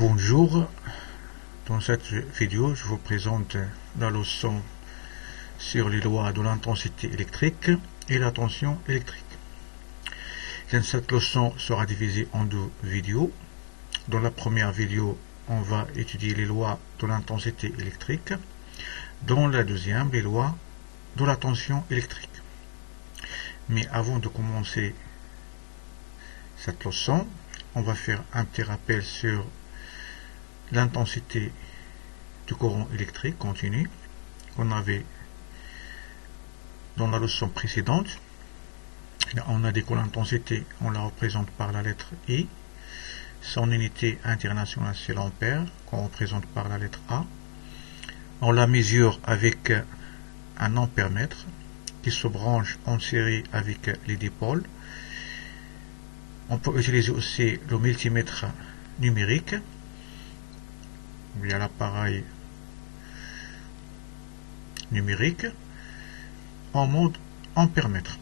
Bonjour, dans cette vidéo je vous présente la leçon sur les lois de l'intensité électrique et la tension électrique. Cette leçon sera divisée en deux vidéos. Dans la première vidéo, on va étudier les lois de l'intensité électrique. Dans la deuxième, les lois de la tension électrique. Mais avant de commencer cette leçon, on va faire un petit rappel sur l'intensité du courant électrique continu qu'on avait dans la leçon précédente. On a dit que l'intensité, on la représente par la lettre I. Son unité internationale, c'est l'ampère, qu'on représente par la lettre A. On la mesure avec un ampèremètre qui se branche en série avec les dipôles. On peut utiliser aussi le multimètre numérique via l'appareil numérique en mode ampèremètre.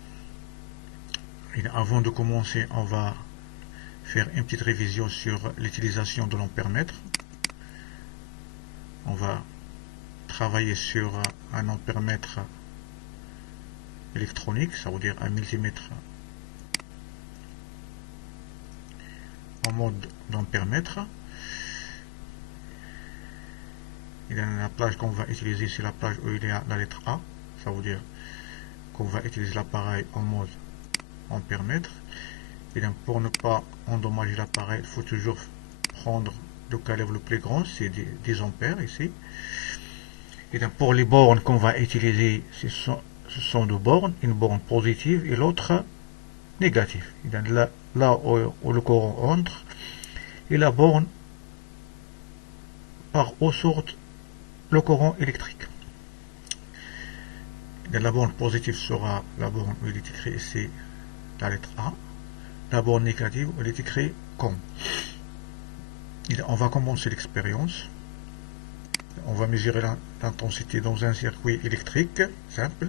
Et avant de commencer, on va faire une petite révision sur l'utilisation de l'ampèremètre. On va travailler sur un ampèremètre électronique, ça veut dire un multimètre en mode d'ampèremètre. Et la plage qu'on va utiliser, c'est la plage où il y a la lettre A, ça veut dire qu'on va utiliser l'appareil en mode ampèremètre. Et donc pour ne pas endommager l'appareil, il faut toujours prendre le calibre le plus grand, c'est 10 ampères ici. Et donc pour les bornes qu'on va utiliser, ce sont deux bornes, une borne positive et l'autre négative. Et donc là où le courant entre, et la borne par où sort le courant électrique. Et la borne positive sera la borne où il est écrit ici la lettre A. La borne négative où il est écrit COM. On va commencer l'expérience. On va mesurer l'intensité dans un circuit électrique simple.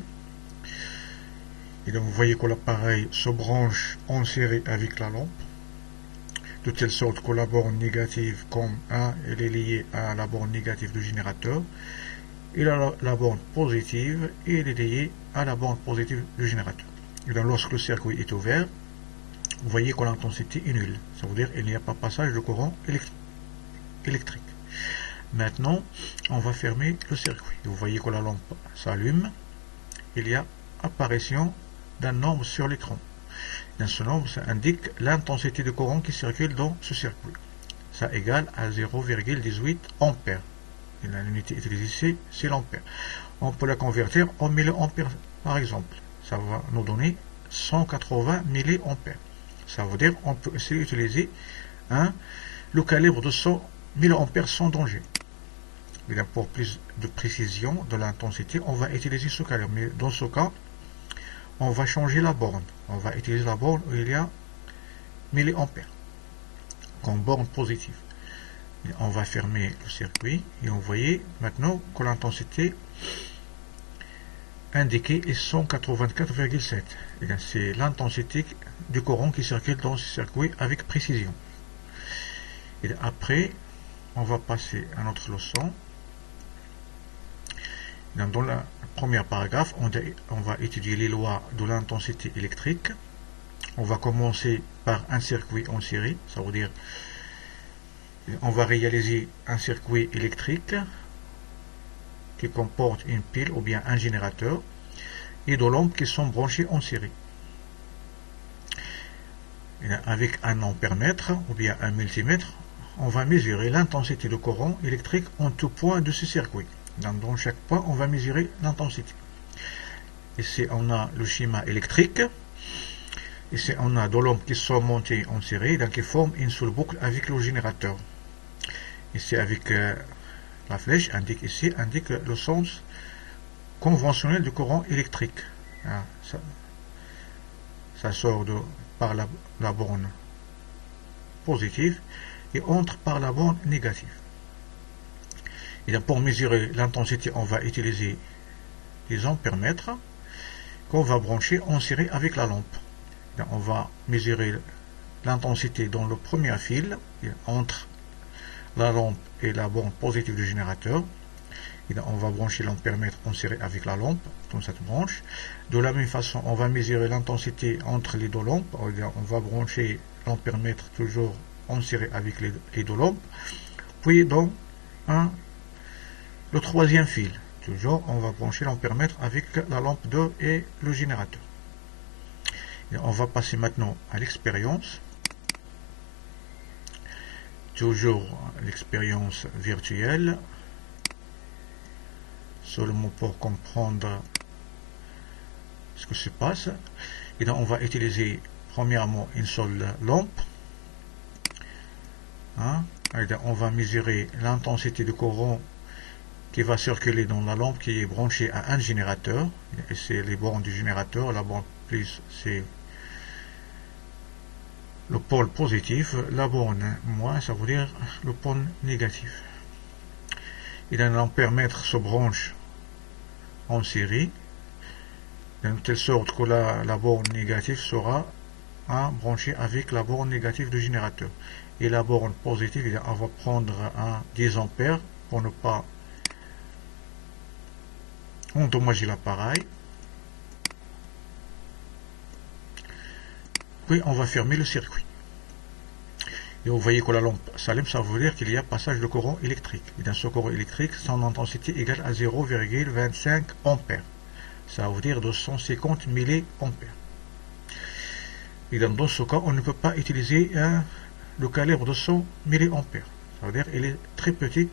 Et donc vous voyez que l'appareil se branche en série avec la lampe, de telle sorte que la borne négative comme A, elle est liée à la borne négative du générateur, et la borne positive, elle est liée à la borne positive du générateur. Et donc lorsque le circuit est ouvert, vous voyez que l'intensité est nulle. Ça veut dire qu'il n'y a pas passage de courant électrique. Maintenant, on va fermer le circuit. Vous voyez que la lampe s'allume. Il y a apparition d'un nombre sur l'écran. Dans ce nombre, ça indique l'intensité de courant qui circule dans ce circuit. Ça égale à 0,18 ampères. Et l'unité utilisée ici, c'est l'ampère. On peut la convertir en milliampères par exemple. Ça va nous donner 180 milliampères. Ça veut dire qu'on peut aussi utiliser le calibre de 100 milliampères sans danger. Et là, pour plus de précision de l'intensité, on va utiliser ce calibre. Mais dans ce cas, on va changer la borne. On va utiliser la borne où il y a milliampères comme borne positive. Et on va fermer le circuit et vous voyez maintenant que l'intensité indiquée est 184,7. C'est l'intensité du courant qui circule dans ce circuit avec précision. Et après, on va passer à notre leçon. Dans le premier paragraphe, on va étudier les lois de l'intensité électrique. On va commencer par un circuit en série, ça veut dire on va réaliser un circuit électrique qui comporte une pile ou bien un générateur et deux lampes qui sont branchées en série. Et avec un ampèremètre ou bien un multimètre, on va mesurer l'intensité de courant électrique en tout point de ce circuit. Dans chaque point, on va mesurer l'intensité. Ici, on a le schéma électrique. Ici, on a deux lampes qui sont montées en série, donc qui forment une seule boucle avec le générateur. Ici, avec la flèche, indique le sens conventionnel du courant électrique. Ça sort par la borne positive et entre par la borne négative. Et donc pour mesurer l'intensité, on va utiliser les ampèremètres qu'on va brancher en série avec la lampe. Donc on va mesurer l'intensité dans le premier fil entre la lampe et la borne positive du générateur. Et on va brancher l'ampèremètre en série avec la lampe dans cette branche. De la même façon, on va mesurer l'intensité entre les deux lampes. On va brancher l'ampèremètre toujours en série avec les deux lampes. Puis dans le troisième fil, toujours, on va brancher l'ampèremètre avec la lampe 2 et le générateur. Et on va passer maintenant à l'expérience. Toujours l'expérience virtuelle. Seulement pour comprendre ce que se passe. Et donc on va utiliser premièrement une seule lampe. On va mesurer l'intensité de courant qui va circuler dans la lampe qui est branchée à un générateur. Et c'est les bornes du générateur. La borne plus, c'est le pôle positif. La borne moins, ça veut dire le pôle négatif. Et donc l'ampèremètre se branche en série, de telle sorte que la borne négative sera branchée avec la borne négative du générateur. Et la borne positive, on va prendre 10 ampères pour ne pas endommager l'appareil. Puis on va fermer le circuit. Et vous voyez que la lampe s'allume, ça veut dire qu'il y a passage de courant électrique. Et dans ce courant électrique, son intensité égale à 0,25 ampères. Ça veut dire 250 milliampères. Et dans ce cas, on ne peut pas utiliser le calibre de 100 milliampères. Ça veut dire qu'il est très petit,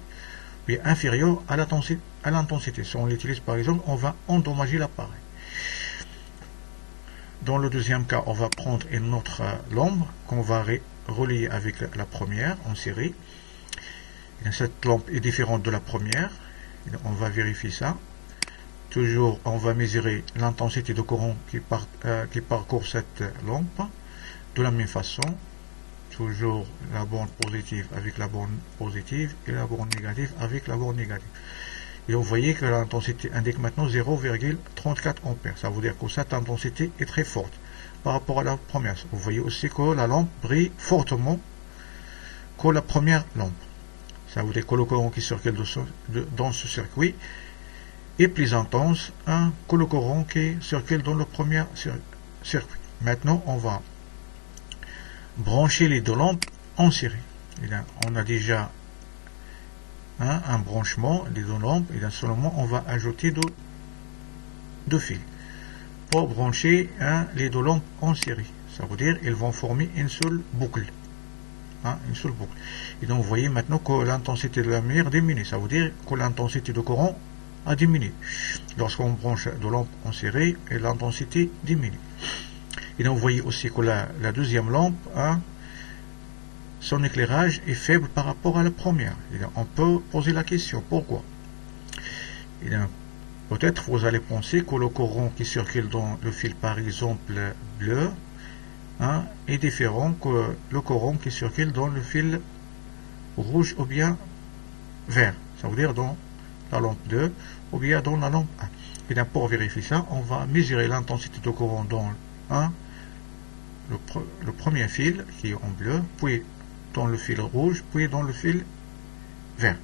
mais inférieur à l'intensité. Si on l'utilise par exemple, on va endommager l'appareil. Dans le deuxième cas, on va prendre une autre lampe qu'on va reliée avec la première en série. Et cette lampe est différente de la première. Et on va vérifier ça. Toujours, on va mesurer l'intensité de courant qui parcourt cette lampe. De la même façon, toujours la borne positive avec la borne positive et la borne négative avec la borne négative. Et vous voyez que l'intensité indique maintenant 0,34 ampères. Ça veut dire que cette intensité est très forte par rapport à la première. Vous voyez aussi que la lampe brille fortement que la première lampe. Ça veut dire que le courant qui circule dans ce circuit est plus intense que le courant qui circule dans le premier circuit. Maintenant, on va brancher les deux lampes en série. Et là, on a déjà un branchement des deux lampes. Et là, seulement, on va ajouter deux fils pour brancher les deux lampes en série. Ça veut dire qu'ils vont former une seule boucle. Une seule boucle. Et donc vous voyez maintenant que l'intensité de la lumière diminue. Ça veut dire que l'intensité de courant a diminué. Lorsqu'on branche deux lampes en série, l'intensité diminue. Et donc vous voyez aussi que la deuxième lampe, son éclairage est faible par rapport à la première. Et donc on peut poser la question, pourquoi? Et donc, peut-être vous allez penser que le courant qui circule dans le fil par exemple bleu est différent que le courant qui circule dans le fil rouge ou bien vert. Ça veut dire dans la lampe 2 ou bien dans la lampe 1. Et donc pour vérifier ça, on va mesurer l'intensité de courant dans le premier fil qui est en bleu, puis dans le fil rouge, puis dans le fil vert.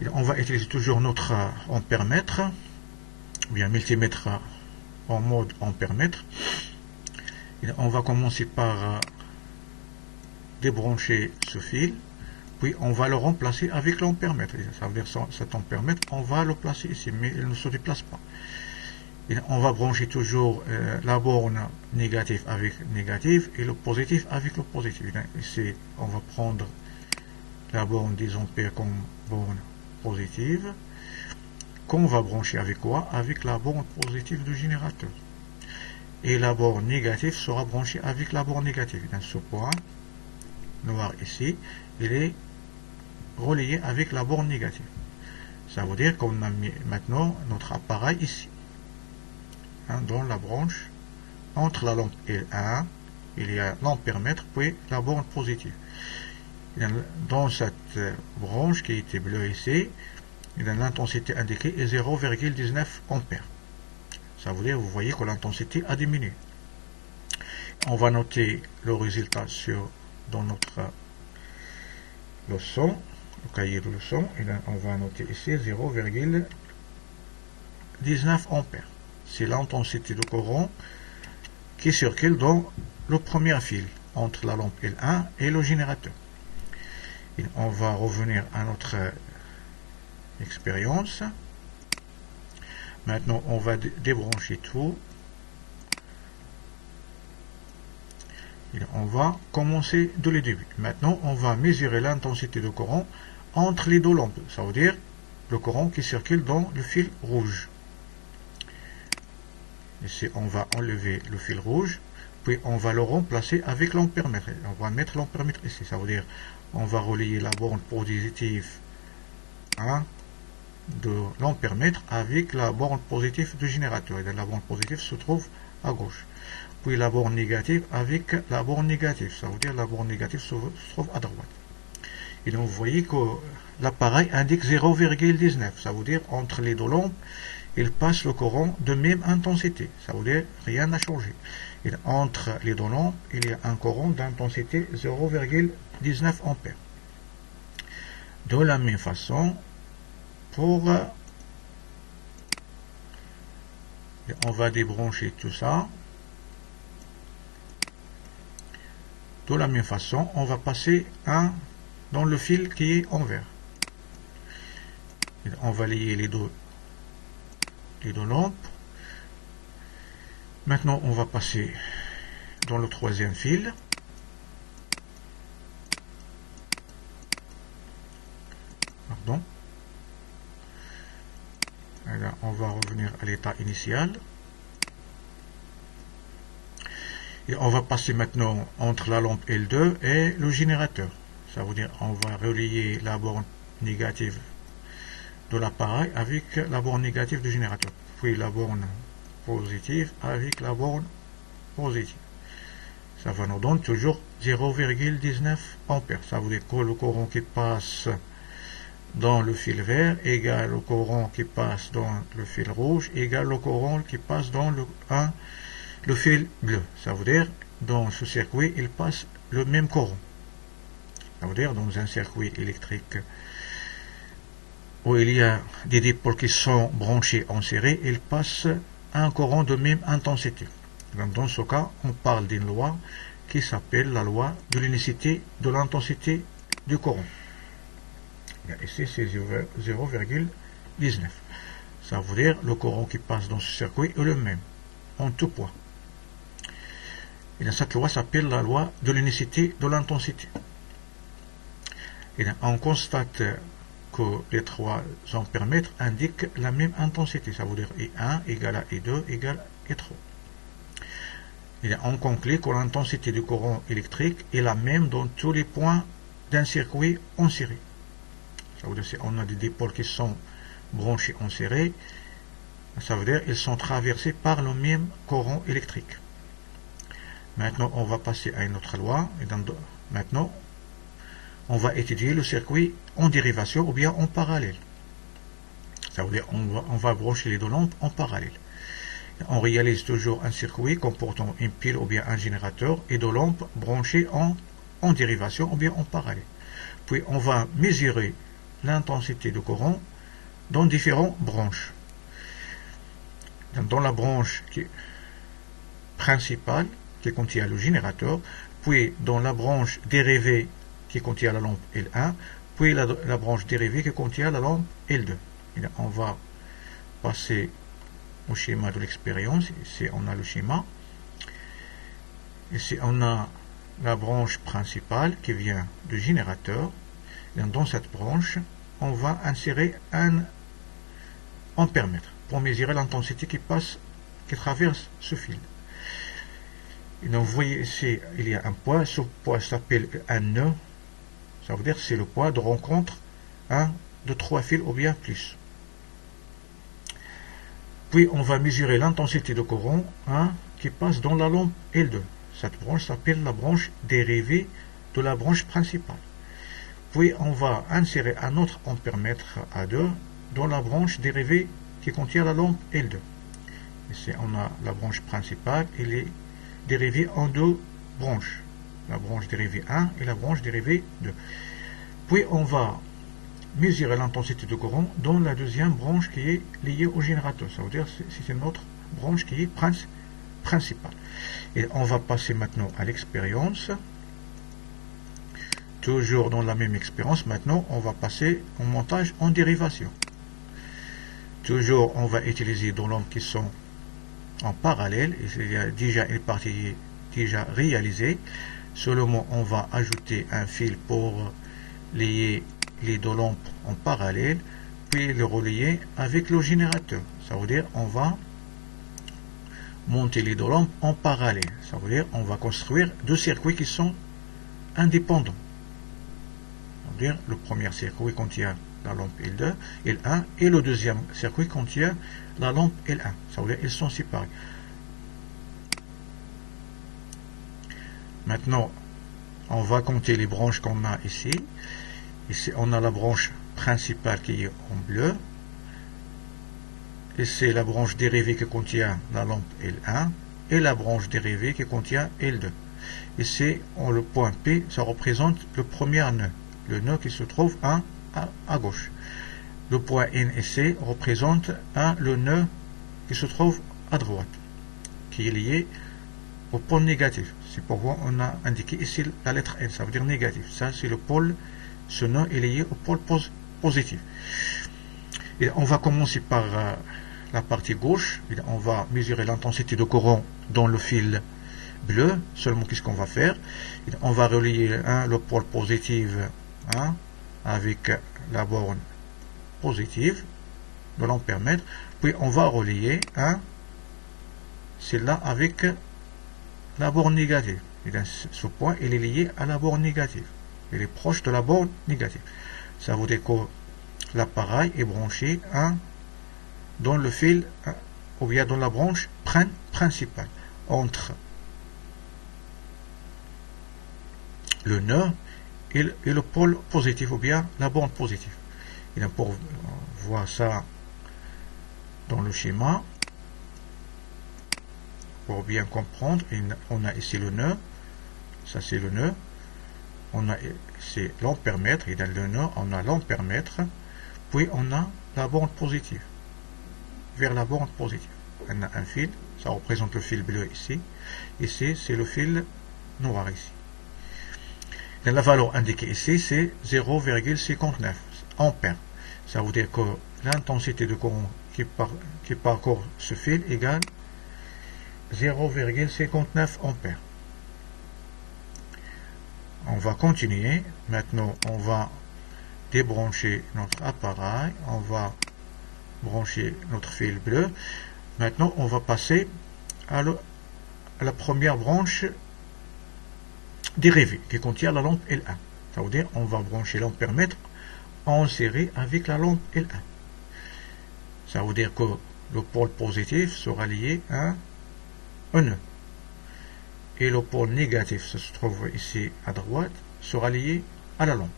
Et on va utiliser toujours notre ampèremètre, ou bien multimètre en mode ampèremètre. Et on va commencer par débrancher ce fil, puis on va le remplacer avec l'ampèremètre. Ça veut dire cet ampèremètre, on va le placer ici, mais il ne se déplace pas. Et on va brancher toujours la borne négative avec négative et le positif avec le positif. Ici, on va prendre la borne 10 ampères comme borne positive, qu'on va brancher avec quoi? Avec la borne positive du générateur. Et la borne négative sera branchée avec la borne négative. Dans ce point noir ici, il est relié avec la borne négative. Ça veut dire qu'on a mis maintenant notre appareil ici. Dans la branche, entre la lampe L1, il y a l'ampèremètre, puis la borne positive. Dans cette branche qui était bleue ici, l'intensité indiquée est 0,19 ampères. Ça veut dire, vous voyez que l'intensité a diminué. On va noter le résultat dans notre leçon, le cahier de leçon, et là, on va noter ici 0,19 ampères. C'est l'intensité de courant qui circule dans le premier fil entre la lampe L1 et le générateur. Et on va revenir à notre expérience. Maintenant, on va débrancher tout. Et on va commencer de le début. Maintenant, on va mesurer l'intensité de courant entre les deux lampes. Ça veut dire le courant qui circule dans le fil rouge. Ici, on va enlever le fil rouge, puis on va le remplacer avec l'ampèremètre. On va mettre l'ampèremètre ici. Ça veut dire on va relier la borne positive de l'ampèremètre avec la borne positive du générateur. Et la borne positive se trouve à gauche. Puis la borne négative avec la borne négative. Ça veut dire la borne négative se trouve à droite. Et donc vous voyez que l'appareil indique 0,19. Ça veut dire entre les deux lampes, il passe le courant de même intensité. Ça veut dire rien n'a changé. Et entre les deux lampes, il y a un courant d'intensité 0,19 ampères. De la même façon, on va débrancher tout ça. De la même façon, on va passer dans le fil qui est en vert. Et on va lier les deux lampes. Maintenant, on va passer dans le troisième fil. Pardon. Alors, on va revenir à l'état initial. Et on va passer maintenant entre la lampe L2 et le générateur. Ça veut dire on va relier la borne négative de l'appareil avec la borne négative du générateur. Puis la borne positive avec la borne positive. Ça va nous donner toujours 0,19 ampères. Ça veut dire que le courant qui passe dans le fil vert égale le courant qui passe dans le fil rouge égale le courant qui passe dans le fil bleu. Ça veut dire dans ce circuit il passe le même courant. Ça veut dire dans un circuit électrique où il y a des dipôles qui sont branchés en série, il passe un courant de même intensité. Donc dans ce cas, on parle d'une loi qui s'appelle la loi de l'unicité de l'intensité du courant. Ici, c'est 0,19. Ça veut dire le courant qui passe dans ce circuit est le même, en tout point. Et cette loi s'appelle la loi de l'unicité de l'intensité. Et on constate que les trois ampèremètres indiquent la même intensité. Ça veut dire I1 égale à I2 égale à I3. Et on conclut que l'intensité du courant électrique est la même dans tous les points d'un circuit en série. Ça veut dire si on a des dipôles qui sont branchés en série, ça veut dire qu'ils sont traversés par le même courant électrique. Maintenant, on va passer à une autre loi. Et maintenant, on va étudier le circuit en dérivation ou bien en parallèle. Ça veut dire on va brancher les deux lampes en parallèle. On réalise toujours un circuit comportant une pile ou bien un générateur et deux lampes branchées en dérivation ou bien en parallèle. Puis on va mesurer l'intensité du courant dans différentes branches. Dans la branche principale qui contient le générateur, puis dans la branche dérivée qui contient la lampe L1, puis la branche dérivée qui contient la lampe L2. Et là, on va passer au schéma de l'expérience. Ici, on a le schéma. Ici, on a la branche principale qui vient du générateur. Et dans cette branche, on va insérer un ampèremètre pour mesurer l'intensité qui traverse ce fil. Et donc, vous voyez ici, il y a un poids. Ce poids s'appelle un nœud. Ça veut dire que c'est le poids de rencontre de trois fils ou bien plus. Puis, on va mesurer l'intensité de courant qui passe dans la lampe L2. Cette branche s'appelle la branche dérivée de la branche principale. Puis, on va insérer un autre ampèremètre A2 dans la branche dérivée qui contient la lampe L2. Ici, on a la branche principale, elle est dérivée en deux branches. La branche dérivée 1 et la branche dérivée 2. Puis on va mesurer l'intensité de courant dans la deuxième branche qui est liée au générateur. Ça veut dire que c'est une autre branche qui est principale. Et on va passer maintenant à l'expérience. Toujours dans la même expérience, maintenant on va passer au montage en dérivation. Toujours on va utiliser des lampes qui sont en parallèle. Il y a déjà une partie déjà réalisée. Seulement on va ajouter un fil pour lier les deux lampes en parallèle, puis le relier avec le générateur. Ça veut dire on va monter les deux lampes en parallèle. Ça veut dire on va construire deux circuits qui sont indépendants. Ça veut dire le premier circuit contient la lampe L2, L1, et le deuxième circuit contient la lampe L1. Ça veut dire ils sont séparés. Maintenant, on va compter les branches qu'on a ici. Ici, on a la branche principale qui est en bleu. Et c'est la branche dérivée qui contient la lampe L1 et la branche dérivée qui contient L2. Ici, le point P, ça représente le premier nœud, le nœud qui se trouve à gauche. Le point N et C représentent le nœud qui se trouve à droite, qui est lié au pôle négatif. C'est pourquoi on a indiqué ici la lettre N, ça veut dire négatif. Ça, c'est le pôle, ce nœud est lié au pôle positif. Et on va commencer par la partie gauche. Et on va mesurer l'intensité de courant dans le fil bleu. Seulement, qu'est-ce qu'on va faire? Et on va relier le pôle positif avec la borne positive de l'ampère-mètre. Puis on va relier celle-là avec la borne négative. Et dans ce point, il est lié à la borne négative. Il est proche de la borne négative. Ça veut dire que l'appareil est branché dans le fil ou bien dans la branche principale entre le nœud et le pôle positif ou bien la borne positive. Et donc pour voir ça dans le schéma, pour bien comprendre, on a ici le nœud, ça c'est le nœud, on a ici l'ampère-mètre, et dans le nœud on a l'ampère-mètre, puis on a la borne positive, vers la borne positive. On a un fil, ça représente le fil bleu ici, ici c'est le fil noir ici. Et la valeur indiquée ici c'est 0,59 ampères. Ça veut dire que l'intensité de courant qui parcourt ce fil égale 0,59 ampères. On va continuer. Maintenant, on va débrancher notre appareil. On va brancher notre fil bleu. Maintenant, on va passer à la première branche dérivée qui contient la lampe L1. Ça veut dire on va brancher l'ampère-mètre en série avec la lampe L1. Ça veut dire que le pôle positif sera lié à un nœud. Et le pôle négatif, ça se trouve ici à droite, sera lié à la lampe.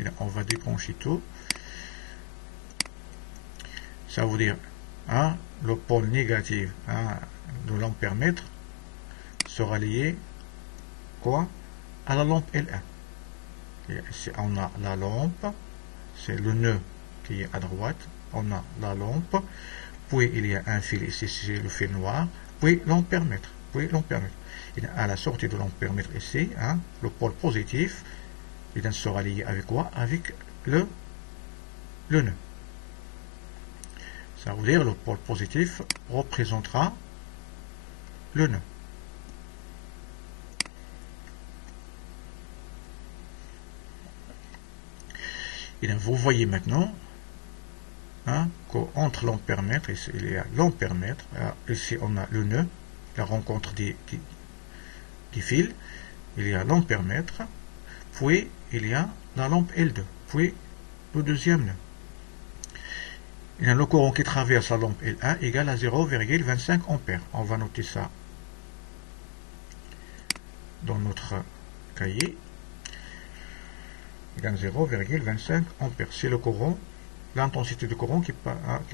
Et là, on va débrancher tout. Ça veut dire le pôle négatif de l'ampère-mètre sera lié à la lampe L1. Et ici, on a la lampe, c'est le nœud qui est à droite, on a la lampe, puis il y a un fil ici, c'est le fil noir, puis l'ampère-mètre, Et à la sortie de l'ampère-mètre ici, le pôle positif, il sera lié avec quoi? Avec le nœud. Ça veut dire le pôle positif représentera le nœud. Et donc, vous voyez maintenant qu'entre l'ampère-mètre, ici il y a l'ampère-mètre, ici on a le nœud, la rencontre des fils, il y a l'ampère-mètre, puis il y a la lampe L2, puis le deuxième nœud. Et le courant qui traverse la lampe L1 égale à 0,25 ampères. On va noter ça dans notre cahier. Égale 0,25 ampères. C'est le courant, l'intensité de courant qui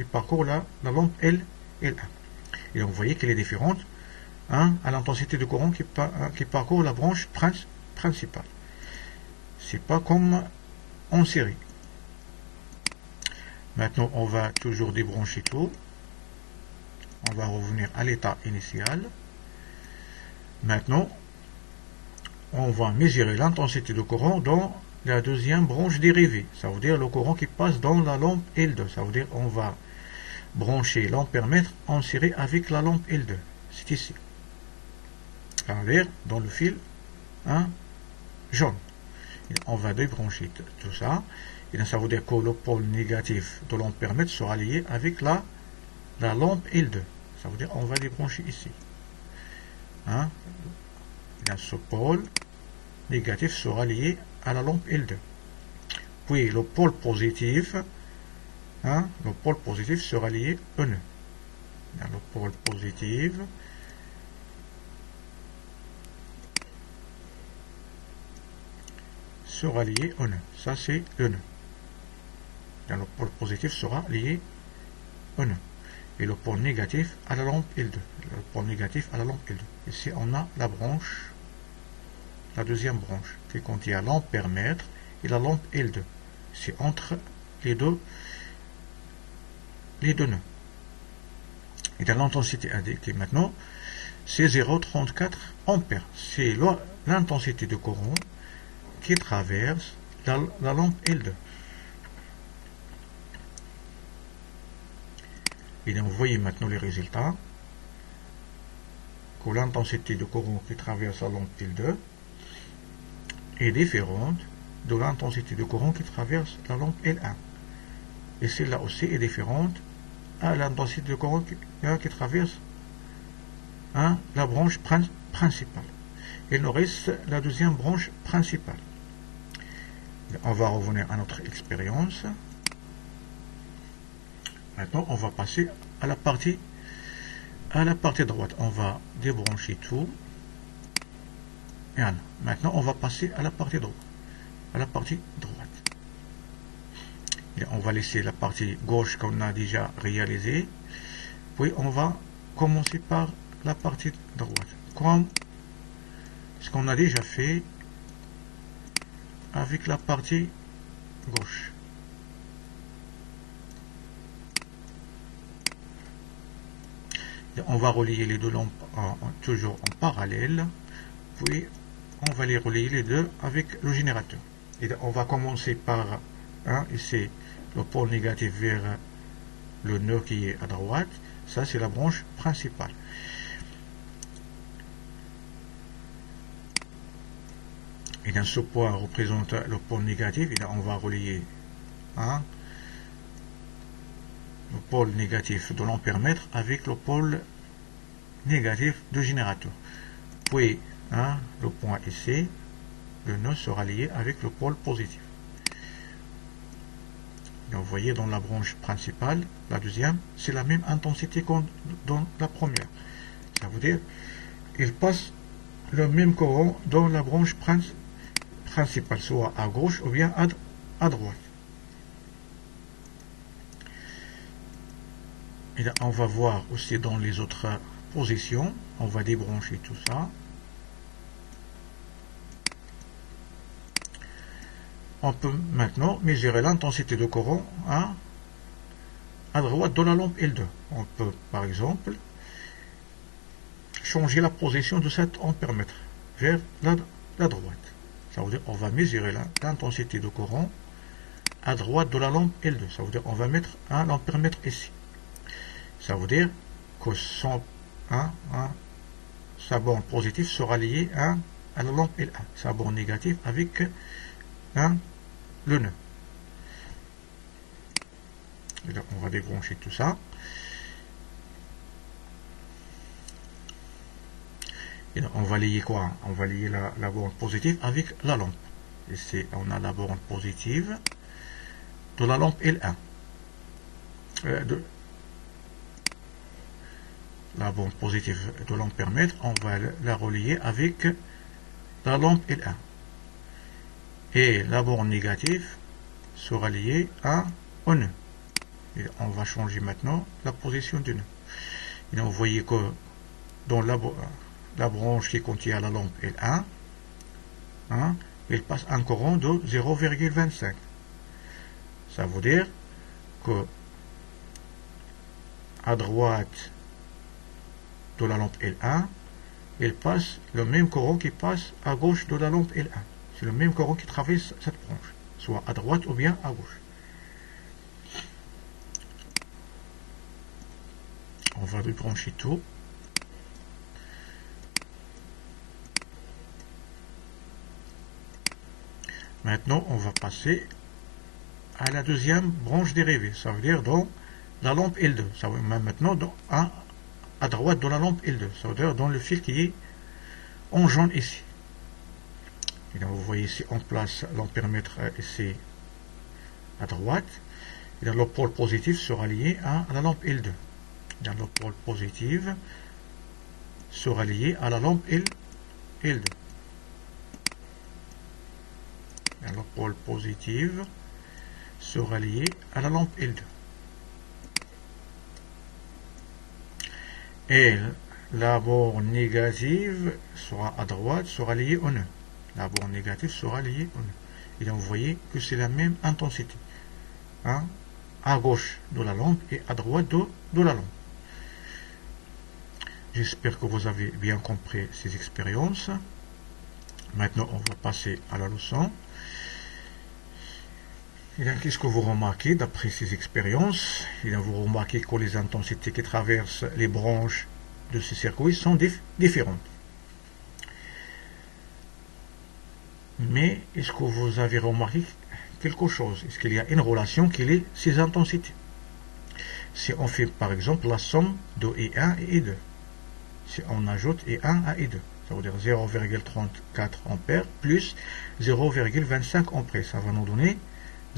parcourt la lampe L1. Et donc vous voyez qu'elle est différente à l'intensité de courant qui parcourt la branche principale. C'est pas comme en série. Maintenant, on va toujours débrancher tout. On va revenir à l'état initial. Maintenant, on va mesurer l'intensité de courant dans la deuxième branche dérivée. Ça veut dire le courant qui passe dans la lampe L2. Ça veut dire on va brancher l'ampèremètre en série avec la lampe L2. C'est ici. Ça veut dire dans le fil jaune. Et on va débrancher tout ça. Et ça veut dire que le pôle négatif de l'ampèremètre sera lié avec la lampe L2. Ça veut dire on va débrancher ici. Ce pôle négatif sera lié à la lampe L2. Puis le pôle positif, sera lié au nœud. Le pôle positif sera lié au nœud. Ça c'est le nœud. Le pôle positif sera lié au nœud. Et le pôle négatif à la lampe L2. Le pôle négatif à la lampe L2. Ici on a la branche, la deuxième branche qui contient l'ampèremètre et la lampe L2. C'est entre les deux nœuds. Et dans l'intensité indiquée maintenant, c'est 0,34 ampères. C'est l'intensité de courant qui traverse la lampe L2. Et donc vous voyez maintenant les résultats. Que l'intensité de courant qui traverse la lampe L2 est différente de l'intensité de courant qui traverse la lampe L1. Et celle-là aussi est différente à l'intensité de courant qui traverse la branche principale. Il nous reste la deuxième branche principale. On va revenir à notre expérience. Maintenant, on va passer à la partie droite. On va débrancher tout. Et maintenant, on va passer à la partie droite. Et on va laisser la partie gauche qu'on a déjà réalisée. Puis on va commencer par la partie droite. Comme ce qu'on a déjà fait avec la partie gauche. Et on va relier les deux lampes toujours en parallèle. Puis on va les relier les deux avec le générateur. Et on va commencer par ici le pôle négatif vers le nœud qui est à droite. Ça c'est la branche principale. Et dans ce point représente le pôle négatif. Et là on va relier le pôle négatif de l'ampèremètre avec le pôle négatif du générateur. Puis le point ici, le nœud sera lié avec le pôle positif. Donc, vous voyez dans la branche principale, la deuxième, c'est la même intensité que dans la première. Ça veut dire il passe le même courant dans la branche principale, soit à gauche ou bien à droite. Et là, on va voir aussi dans les autres positions. On va débrancher tout ça. On peut maintenant mesurer l'intensité de courant à droite de la lampe L2. On peut par exemple changer la position de cet ampèremètre vers la droite. Ça veut dire on va mesurer l'intensité de courant à droite de la lampe L2. Ça veut dire on va mettre l'ampèremètre ici. Ça veut dire que sa borne positive sera liée à la lampe L1. Sa borne négative avec le nœud. Et là, on va débrancher tout ça. Et là, on va lier quoi? On va lier la borne positive avec la lampe. Ici, on a la borne positive de la lampe L1. La borne positive de l'ampèremètre, on va la relier avec la lampe L1. Et la borne négative sera liée au nœud. Et on va changer maintenant la position du nœud. Et donc, vous voyez que dans la branche qui contient la lampe L1, il passe un courant de 0,25. Ça veut dire que à droite de la lampe L1, il passe le même courant qui passe à gauche de la lampe L1. C'est le même courant qui traverse cette branche, soit à droite ou bien à gauche. On va débrancher tout. Maintenant, on va passer à la deuxième branche dérivée. Ça veut dire dans la lampe L2. Ça veut dire maintenant à droite de la lampe L2. Ça veut dire dans le fil qui est en jaune ici. Et donc, vous voyez ici, on place l'ampèremètre ici à droite. Et donc, le pôle positif sera lié à la lampe L2. Donc, le pôle positif sera lié à la lampe L2. Donc, le pôle positif sera lié à la lampe L2. Et la borne négative sera à droite, sera liée au nœud. La borne négative sera liée au nœud. Et donc vous voyez que c'est la même intensité. Hein, à gauche de la lampe et à droite de la lampe. J'espère que vous avez bien compris ces expériences. Maintenant, on va passer à la leçon. Qu'est-ce que vous remarquez d'après ces expériences? Vous remarquez que les intensités qui traversent les branches de ces circuits sont différentes. Mais est-ce que vous avez remarqué quelque chose? Est-ce qu'il y a une relation qui lie ces intensités? Si on fait par exemple la somme de E1 et E2, si on ajoute E1 à E2, ça veut dire 0,34 ampères plus 0,25 ampères, ça va nous donner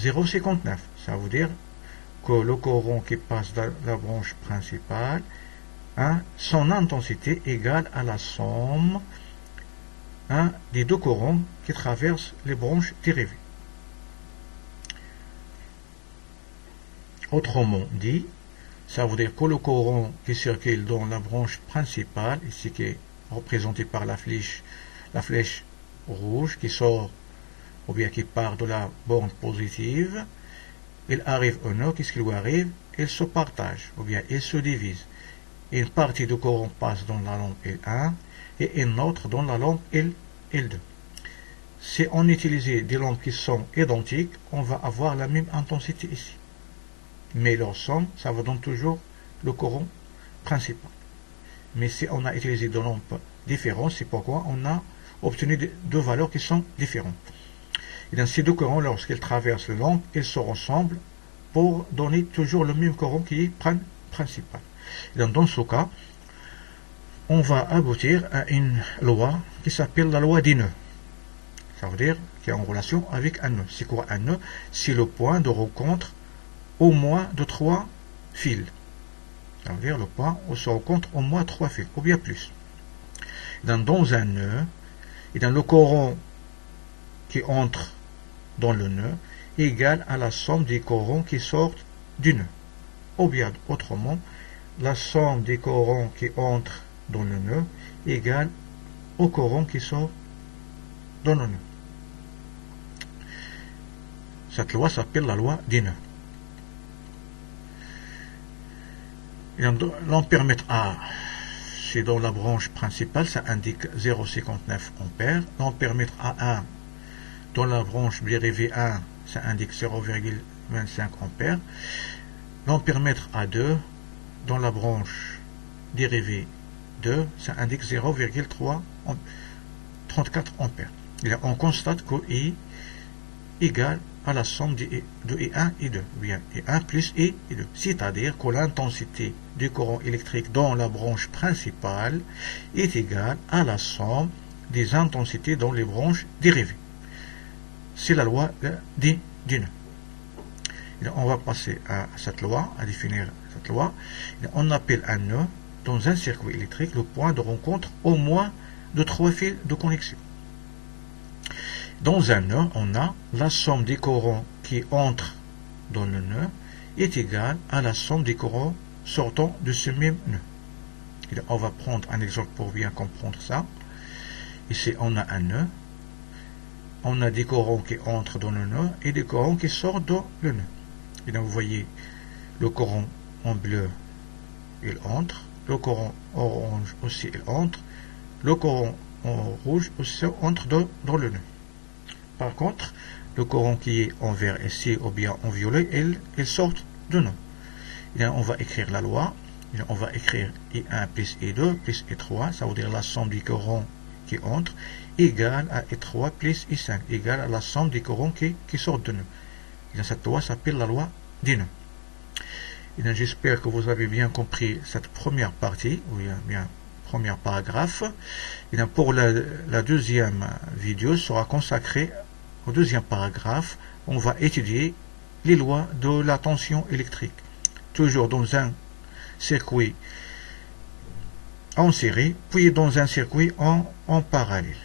0,59. Ça veut dire que le courant qui passe dans la branche principale, son intensité égale à la somme des deux courants qui traversent les branches dérivées. Autrement dit, ça veut dire que le courant qui circule dans la branche principale, ici qui est représenté par la flèche rouge qui sort ou bien qui part de la borne positive, il arrive au nœud, qu'est-ce qui lui arrive? Il se partage, ou bien il se divise. Une partie du courant passe dans la lampe L1 et une autre dans la lampe L2. Si on utilisait des lampes qui sont identiques, on va avoir la même intensité ici. Mais leur somme, ça va donner toujours le courant principal. Mais si on a utilisé des lampes différentes, c'est pourquoi on a obtenu deux valeurs qui sont différentes. Et dans ces deux courants, lorsqu'ils traversent le lampe, ils se ressemblent pour donner toujours le même courant qui est principal. Et donc, dans ce cas, on va aboutir à une loi qui s'appelle la loi des nœuds. Ça veut dire qu'il est en relation avec un nœud. C'est quoi un nœud? C'est le point de rencontre au moins de 3 fils. Ça veut dire le point où se rencontrent au moins 3 fils, ou bien plus. Dans un nœud, et dans le courant qui entre dans le nœud est égal à la somme des courants qui sortent du nœud. Ou bien autrement, la somme des courants qui entrent dans le nœud est égale au courant qui sort dans le nœud. Cette loi s'appelle la loi des nœuds. L'ampèremètre A, c'est dans la branche principale, ça indique 0,59 ampères. L'ampèremètre A1, dans la branche dérivée 1, ça indique 0,25 ampères. L'ampèremètre A2, dans la branche dérivée 2, ça indique 0,34 ampères. Et là, on constate que I égale à la somme de E1 et 2, ou bien E1 plus E et 2. C'est-à-dire que l'intensité du courant électrique dans la branche principale est égale à la somme des intensités dans les branches dérivées. C'est la loi des nœuds. On va passer à cette loi, à définir cette loi. On appelle un nœud, dans un circuit électrique, le point de rencontre au moins de 3 fils de connexion. Dans un nœud, on a la somme des courants qui entrent dans le nœud est égale à la somme des courants sortant de ce même nœud. Et on va prendre un exemple pour bien comprendre ça. Ici, on a un nœud. On a des courants qui entrent dans le nœud et des courants qui sortent dans le nœud. Et donc vous voyez le courant en bleu, il entre, le courant orange aussi il entre, le courant en rouge aussi entre dans le nœud. Par contre, le courant qui est en vert ici ou bien en violet, il sort de nœud. Et on va écrire la loi. Et on va écrire I1 plus I2 plus I3, ça veut dire la somme des courants qui entre, égale à I3 plus I5, égale à la somme des courants qui sortent de nœud. Et cette loi s'appelle la loi des nœuds. Et j'espère que vous avez bien compris cette première partie, ou bien premier paragraphe. Et pour la deuxième vidéo sera consacrée au deuxième paragraphe. On va étudier les lois de la tension électrique, toujours dans un circuit en série, puis dans un circuit en parallèle.